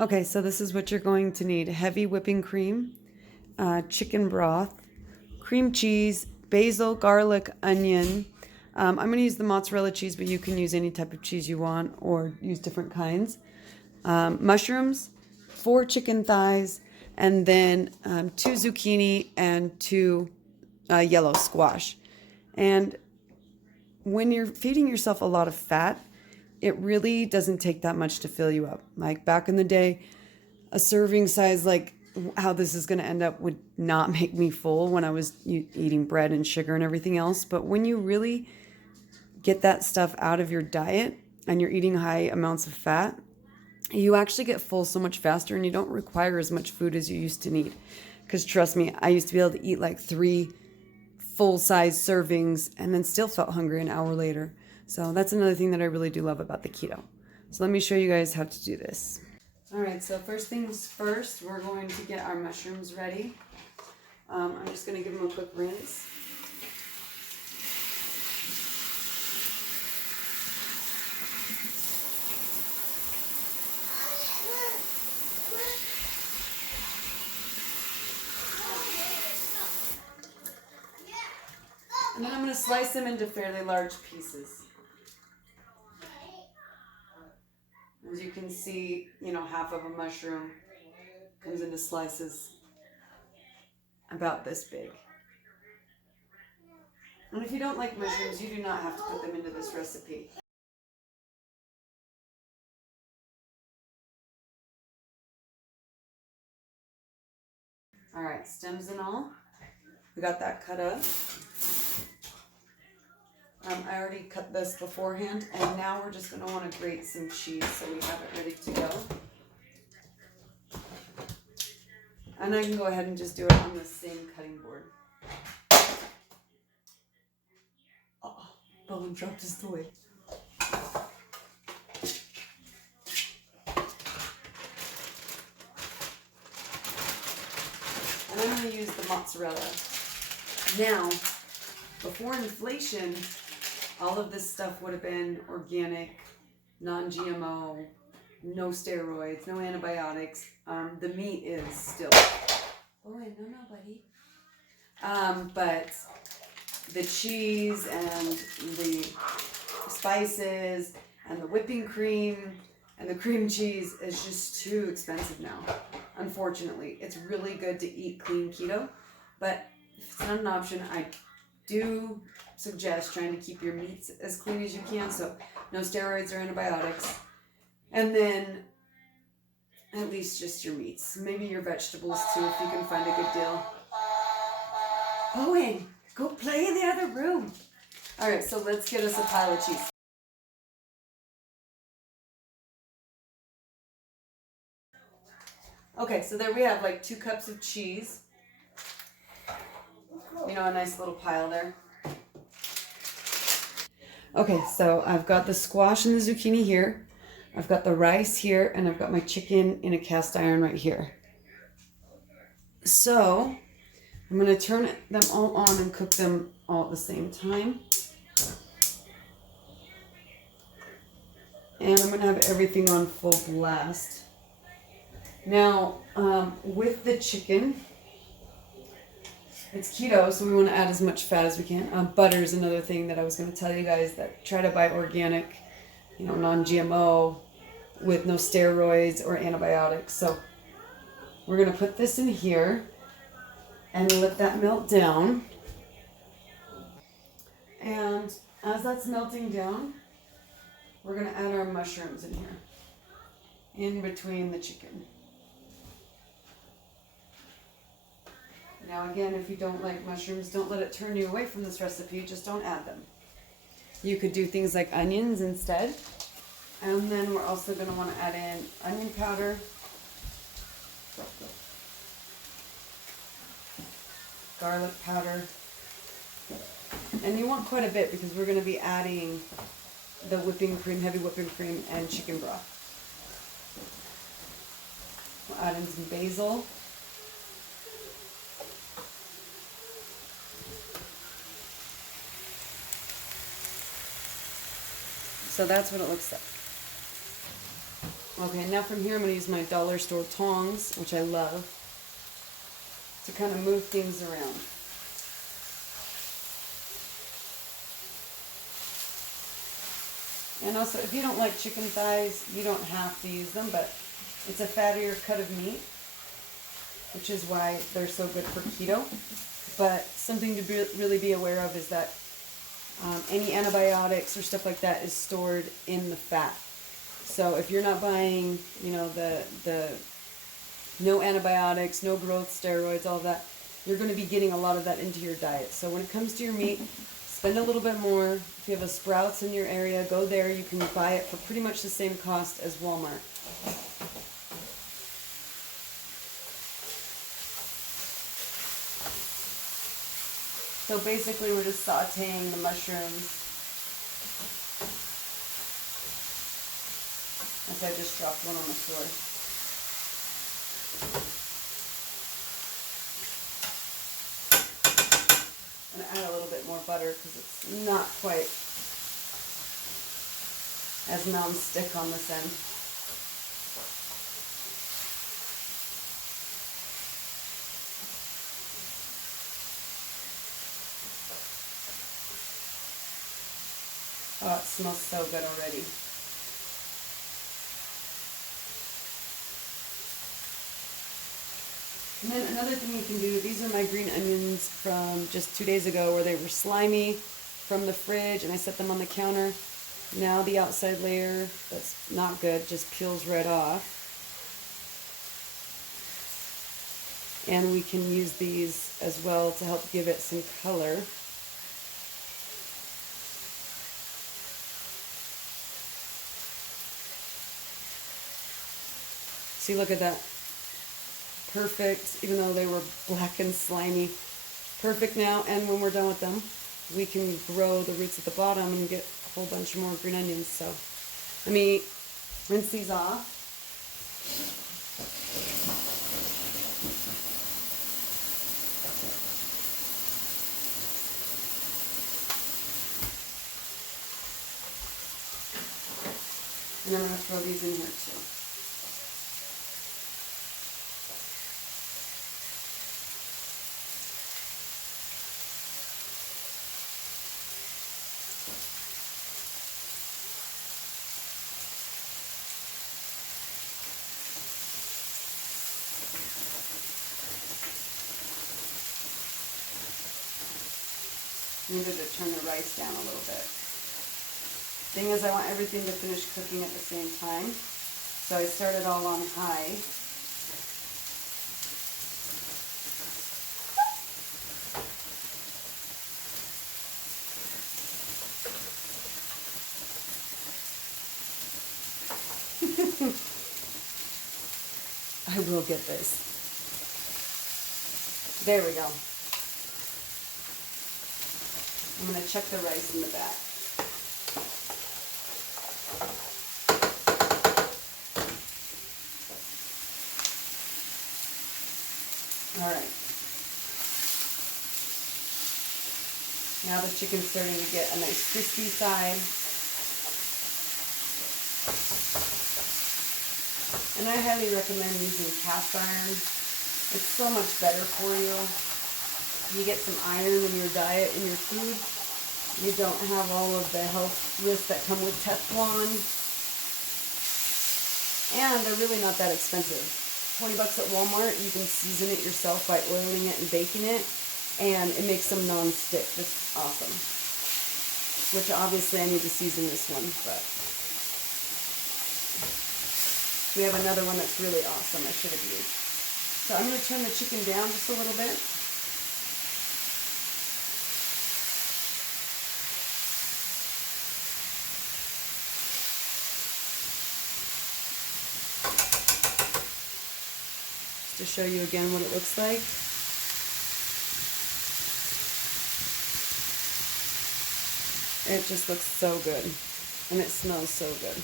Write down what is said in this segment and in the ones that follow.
Okay, so this is what you're going to need. Heavy whipping cream, chicken broth, cream cheese, basil, garlic, onion. I'm going to use the mozzarella cheese, but you can use any type of cheese you want or use different kinds. Mushrooms, 4 chicken thighs, and then 2 zucchini and 2 yellow squash. And when you're feeding yourself a lot of fat, it really doesn't take that much to fill you up. Like back in the day, a serving size like how this is going to end up would not make me full when I was eating bread and sugar and everything else. But when you really get that stuff out of your diet and you're eating high amounts of fat, you actually get full so much faster and you don't require as much food as you used to need. Because trust me, I used to be able to eat like 3 full-size servings and then still felt hungry an hour later. So that's another thing that I really do love about the keto. So let me show you guys how to do this. All right, so first things first, we're going to get our mushrooms ready. I'm just going to give them a quick rinse. And then I'm going to slice them into fairly large pieces. As you can see, half of a mushroom comes into slices about this big. And if you don't like mushrooms, you do not have to put them into this recipe. All right, stems and all. We got that cut up. I already cut this beforehand, and now we're just going to want to grate some cheese so we have it ready to go. And I can go ahead and just do it on the same cutting board. Oh, Bowen dropped his toy. And I'm going to use the mozzarella. Now, before inflation, all of this stuff would have been organic, non-GMO, no steroids, no antibiotics. The meat is still. Oh, no, buddy. But the cheese and the spices and the whipping cream and the cream cheese is just too expensive now. Unfortunately, it's really good to eat clean keto, but if it's not an option, I do suggest trying to keep your meats as clean as you can, so no steroids or antibiotics, and then at least just your meats, maybe your vegetables too if you can find a good deal. Owen, go play in the other room. All right, so let's get us a pile of cheese. Okay, so there we have like 2 cups of cheese. A nice little pile there. Okay, so I've got the squash and the zucchini here. I've got the rice here, and I've got my chicken in a cast iron right here. So I'm going to turn them all on and cook them all at the same time. And I'm going to have everything on full blast. Now, with the chicken, it's keto, so we want to add as much fat as we can. Butter is another thing that I was going to tell you guys, that try to buy organic, non-GMO, with no steroids or antibiotics. So we're going to put this in here and let that melt down. And as that's melting down, we're going to add our mushrooms in here, in between the chicken. Now again, if you don't like mushrooms, don't let it turn you away from this recipe, just don't add them. You could do things like onions instead. And then we're also going to want to add in onion powder, garlic powder, and you want quite a bit because we're going to be adding the whipping cream, heavy whipping cream, and chicken broth. We'll add in some basil. So that's what it looks like. Okay, now from here I'm going to use my dollar store tongs, which I love, to kind of move things around. And also, if you don't like chicken thighs, you don't have to use them, but it's a fattier cut of meat, which is why they're so good for keto. But something to really be aware of is that any antibiotics or stuff like that is stored in the fat. So if you're not buying, you know, the no antibiotics, no growth steroids, all of that, you're going to be getting a lot of that into your diet. So when it comes to your meat, spend a little bit more. If you have a Sprouts in your area, go there. You can buy it for pretty much the same cost as Walmart. So basically we're just sauteing the mushrooms. As I just dropped one on the floor. I'm going to add a little bit more butter because it's not quite as non-stick on this end. Oh, it smells so good already. And then another thing you can do, these are my green onions from just 2 days ago where they were slimy from the fridge and I set them on the counter. Now the outside layer that's not good just peels right off. And we can use these as well to help give it some color. See, look at that. Perfect, even though they were black and slimy. Perfect now, and when we're done with them, we can grow the roots at the bottom and get a whole bunch more green onions. So let me rinse these off. And I'm going to throw these in here too. Needed to turn the rice down a little bit. Thing is, I want everything to finish cooking at the same time, so I started all on high. I will get this. There we go. I'm going to chuck the rice in the back. All right. Now the chicken's starting to get a nice crispy side. And I highly recommend using cast iron. It's so much better for you. You get some iron in your diet, in your food. You don't have all of the health risks that come with Teflon. And they're really not that expensive. 20 bucks at Walmart, you can season it yourself by oiling it and baking it. And it makes them non-stick. That's awesome. Which obviously I need to season this one, but we have another one that's really awesome I should have used. So I'm going to turn the chicken down just a little bit. To show you again what it looks like. It just looks so good, and it smells so good.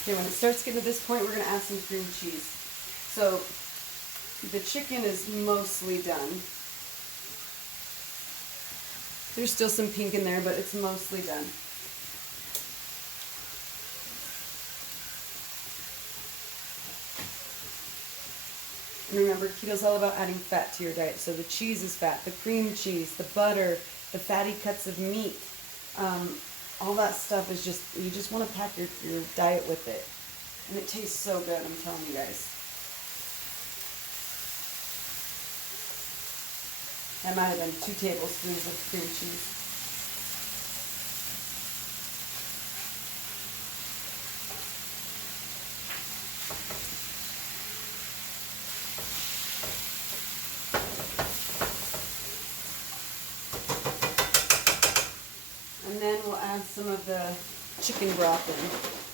Okay, when it starts getting to this point, we're going to add some cream cheese. So the chicken is mostly done. There's still some pink in there, but it's mostly done. And remember, keto's all about adding fat to your diet. So the cheese is fat, the cream cheese, the butter, the fatty cuts of meat. All that stuff is just, you just want to pack your diet with it. And it tastes so good, I'm telling you guys. That might have been 2 tablespoons of cream cheese. And then we'll add some of the chicken broth in.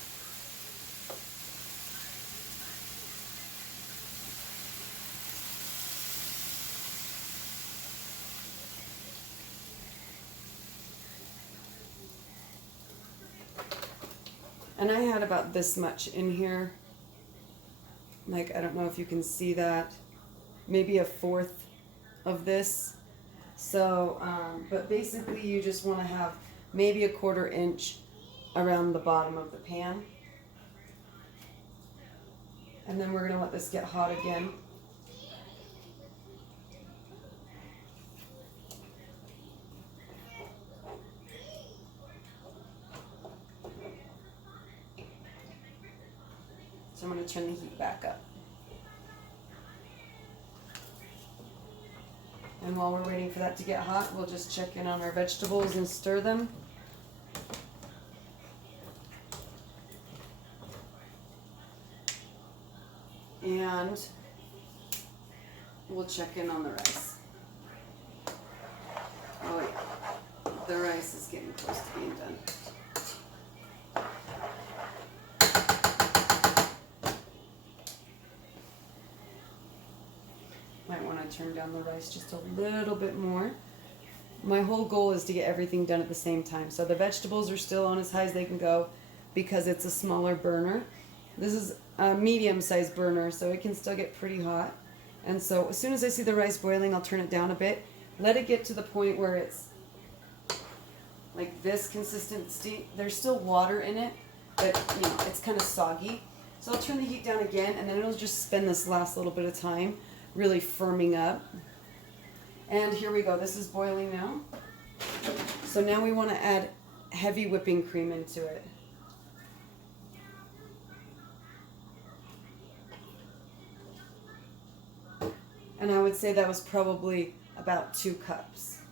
And I had about this much in here. Like, I don't know if you can see that. Maybe a 1/4 of this. So, but basically you just want to have maybe a 1/4 inch around the bottom of the pan. And then we're going to let this get hot again. So I'm going to turn the heat back up. And while we're waiting for that to get hot, we'll just check in on our vegetables and stir them. And we'll check in on the rice. Oh wait, the rice is getting close to being done. Might want to turn down the rice just a little bit more. My whole goal is to get everything done at the same time. So the vegetables are still on as high as they can go because it's a smaller burner. This is a medium-sized burner, so it can still get pretty hot. And so as soon as I see the rice boiling, I'll turn it down a bit. Let it get to the point where it's like this consistency. There's still water in it, but you know, it's kind of soggy. So I'll turn the heat down again, and then it'll just spend this last little bit of time really firming up. And here we go. This is boiling now. So now we want to add heavy whipping cream into it. And I would say that was probably about 2 cups.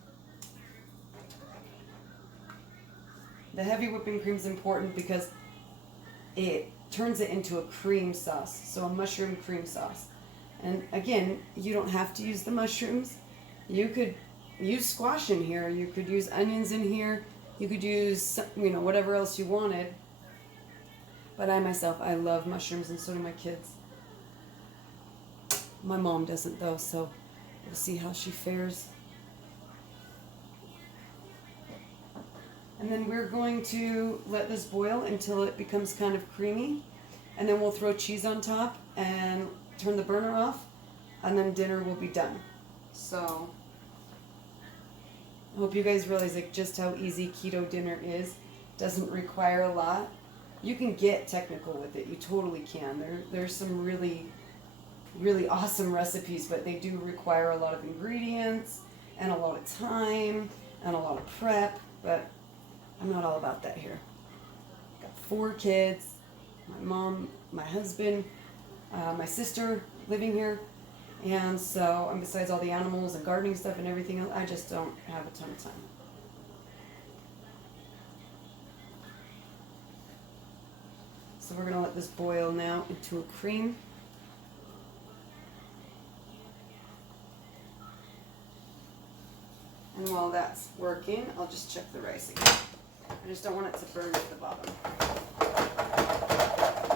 The heavy whipping cream is important because it turns it into a cream sauce, so a mushroom cream sauce. And again, you don't have to use the mushrooms. You could use squash in here. You could use onions in here. You could use, you know, whatever else you wanted. But I myself, I love mushrooms, and so do my kids. My mom doesn't though, so we'll see how she fares. And then we're going to let this boil until it becomes kind of creamy. And then we'll throw cheese on top and turn the burner off. And then dinner will be done. So I hope you guys realize like just how easy keto dinner is. Doesn't require a lot. You can get technical with it. You totally can. There's some really awesome recipes, but they do require a lot of ingredients and a lot of time and a lot of prep, but I'm not all about that here. I've got 4 kids, my mom, my husband, my sister living here, and so, and besides all the animals and gardening stuff and everything else, I just don't have a ton of time. So we're going to let this boil now into a cream. And while that's working, I'll just check the rice again. I just don't want it to burn at the bottom,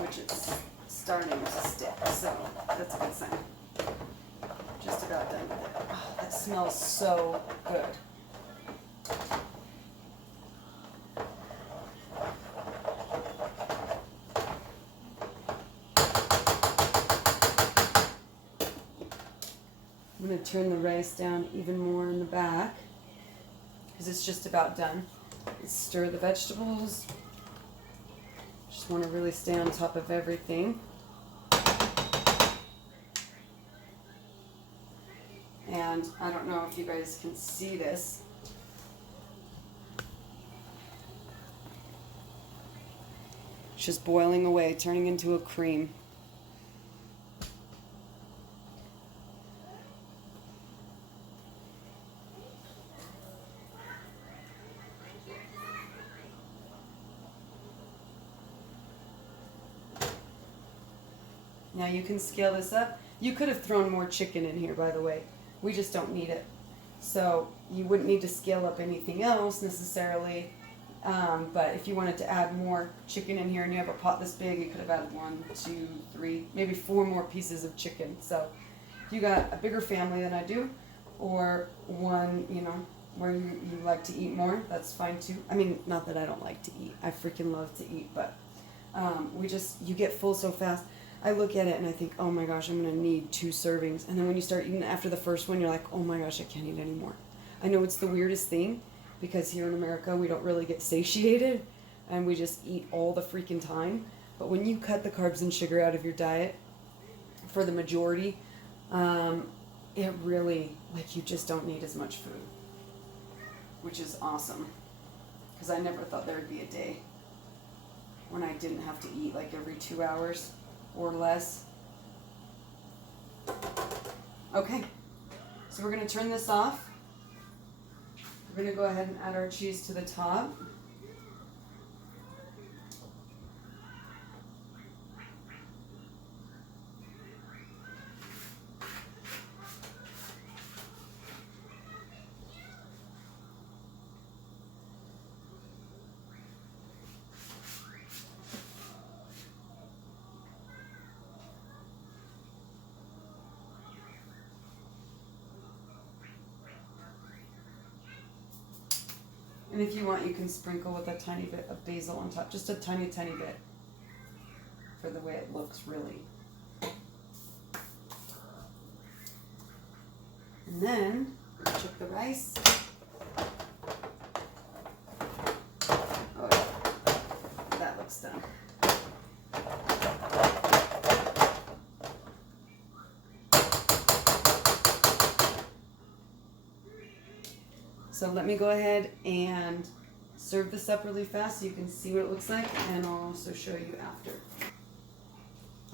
which it's starting to stick, so that's a good sign. Just about done with it. Oh, that smells so good. I'm going to turn the rice down even more in the back. because it's just about done. Stir the vegetables. Just want to really stay on top of everything. And I don't know if you guys can see this. It's just boiling away, turning into a cream. Now you can scale this up. You could have thrown more chicken in here, by the way. We just don't need it. So you wouldn't need to scale up anything else necessarily. But if you wanted to add more chicken in here and you have a pot this big, you could have added 1, 2, 3, maybe 4 more pieces of chicken. So if you got a bigger family than I do, or one, you know, where you like to eat more, that's fine too. I mean, not that I don't like to eat. I freaking love to eat, but you get full so fast. I look at it and I think, oh my gosh, I'm going to need 2 servings. And then when you start eating after the first one, you're like, oh my gosh, I can't eat anymore. I know it's the weirdest thing because here in America, we don't really get satiated and we just eat all the freaking time. But when you cut the carbs and sugar out of your diet for the majority, it really, like, you just don't need as much food, which is awesome. Because I never thought there would be a day when I didn't have to eat like every 2 hours or less. Okay, so we're going to turn this off. We're going to go ahead and add our cheese to the top. And if you want, you can sprinkle with a tiny bit of basil on top, just a tiny, tiny bit, for the way it looks, really. And then, check the rice. Oh, yeah. That looks done. So let me go ahead and serve this up really fast so you can see what it looks like, and I'll also show you after.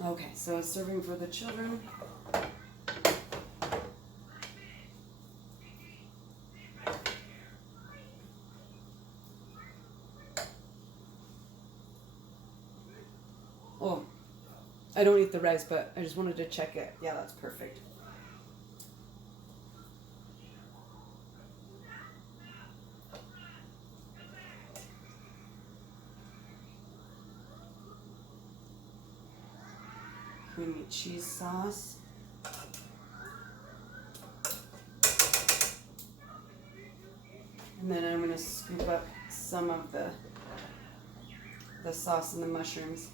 Okay, so serving for the children. Oh, I don't eat the rice, but I just wanted to check it. Yeah, that's perfect. Creamy cheese sauce. And then I'm going to scoop up some of the sauce and the mushrooms.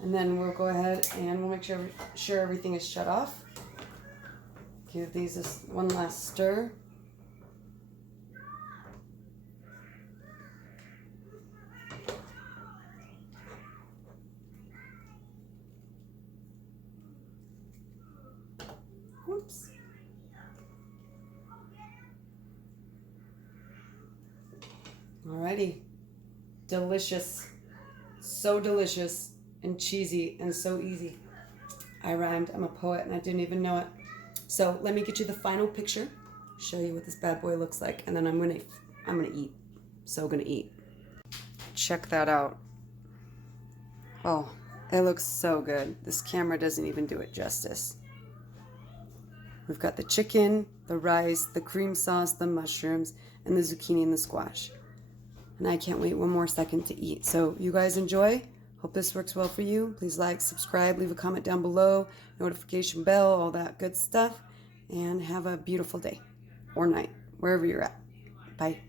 And then we'll go ahead and we'll make sure everything is shut off. Give these one last stir. Whoops. Alrighty. Delicious. So delicious and cheesy and so easy. I rhymed. I'm a poet and I didn't even know it. So let me get you the final picture, show you what this bad boy looks like, and then I'm gonna eat. So gonna eat. Check that out. Oh, it looks so good. This camera doesn't even do it justice. We've got the chicken, the rice, the cream sauce, the mushrooms, and the zucchini and the squash. And I can't wait one more second to eat. So you guys enjoy. Hope this works well for you. Please like, subscribe, leave a comment down below, notification bell, all that good stuff. And have a beautiful day or night, wherever you're at. Bye.